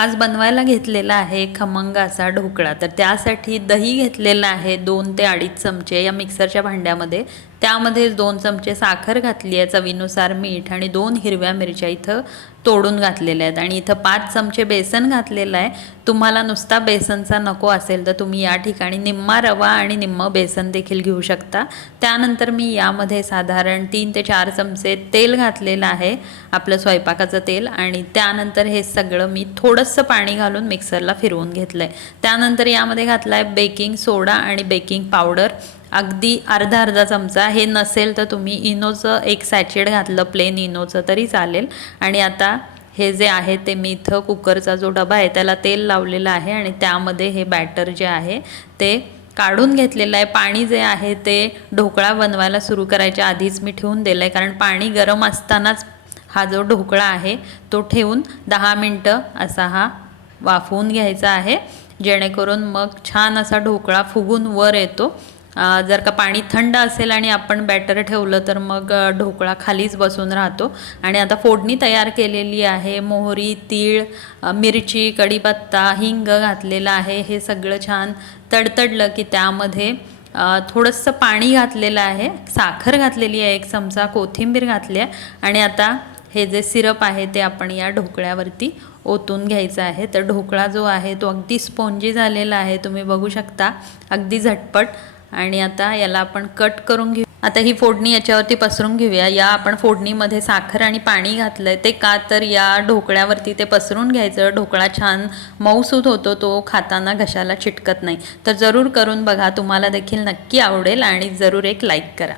आज बनवायला घेतलेला आहे खमंग असा ढोकळा। तर त्यासाठी दही घेतलेला आहे 2 ते 2.5 चमचे या मिक्सरच्या भांड्यामध्ये। त्यामध्ये 2 चमचे साखर घातली आहे, चवीनुसार मीठ आणि 2 हिरव्या मिरच्या इथं तोडून घातलेल्या आहेत आणि इथं 5 चमचे बेसन घातलेलं आहे। तुम्हाला नुसता बेसनचा नको असेल तर तुम्ही या ठिकाणी निम्मा रवा आणि निम्म बेसन देखील घेऊ शकता। त्यानंतर मी यामध्ये साधारण 3 ते 4 चमचे तेल घातलेलं आहे, आपलं स्वयंपाकाचं तेल, आणि त्यानंतर हे सगळं मी थोडंसं पाणी घालून मिक्सरला फिरवून घेतलंय। त्यानंतर यामध्ये घातलाय बेकिंग सोडा आणि बेकिंग पावडर अगदी अर्धा चमचा। हे नसेल तर तुम्ही इनोचं 1 सॅचेट घातलं, प्लेन इनोचं तरी चालेल। आणि आता हे जे आहे ते मी इथं कुकरचा जो डबा आहे त्याला तेल लावलेलं आहे आणि त्यामध्ये हे बॅटर जे आहे ते काढून घेतलेलं आहे। पाणी जे आहे ते ढोकळा बनवायला सुरू करायच्या आधीच मी ठेवून दिलं आहे, कारण पाणी गरम असतानाच हा जो ढोकळा आहे तो ठेवून 10 मिनटं असा हा वाफवून घ्यायचा आहे, जेणेकरून मग छान असा ढोकळा फुगून वर येतो। जर का पाणी थंड असेल आणि आपण बॅटर ठेवलं तर मग ढोकळा खालीच बसून राहतो। आणि आता फोडणी तयार केलेली आहे, मोहरी, तीळ, मिरची, कढीपत्ता, हिंग घातलेलं आहे। हे सगळं छान तडतडलं की त्यामध्ये थोडंसं पाणी घातलेलं आहे, साखर घातलेली आहे 1 चमचा, कोथिंबीर घातली आहे आणि आता हे जे सिरप आहे ते आपण या ढोकळ्यावरती ओतून घ्यायचं आहे। तर ढोकळा जो आहे तो अगदी स्पॉन्जी झालेला आहे, तुम्ही बघू शकता, अगदी झटपट। आणि आता याला आपण कट करून घेऊ। आता ही फोडणी याच्यावरती पसरून घेऊया। या आपण फोडणीमध्ये साखर आणि पाणी घातलंय ते का तर या ढोकळ्यावरती ते पसरून घ्यायचं, ढोकळा छान मऊसूत होतो, तो खाताना घशाला चिटकत नाही। तर जरूर करून बघा, तुम्हाला देखील नक्की आवडेल आणि जरूर एक लाईक करा।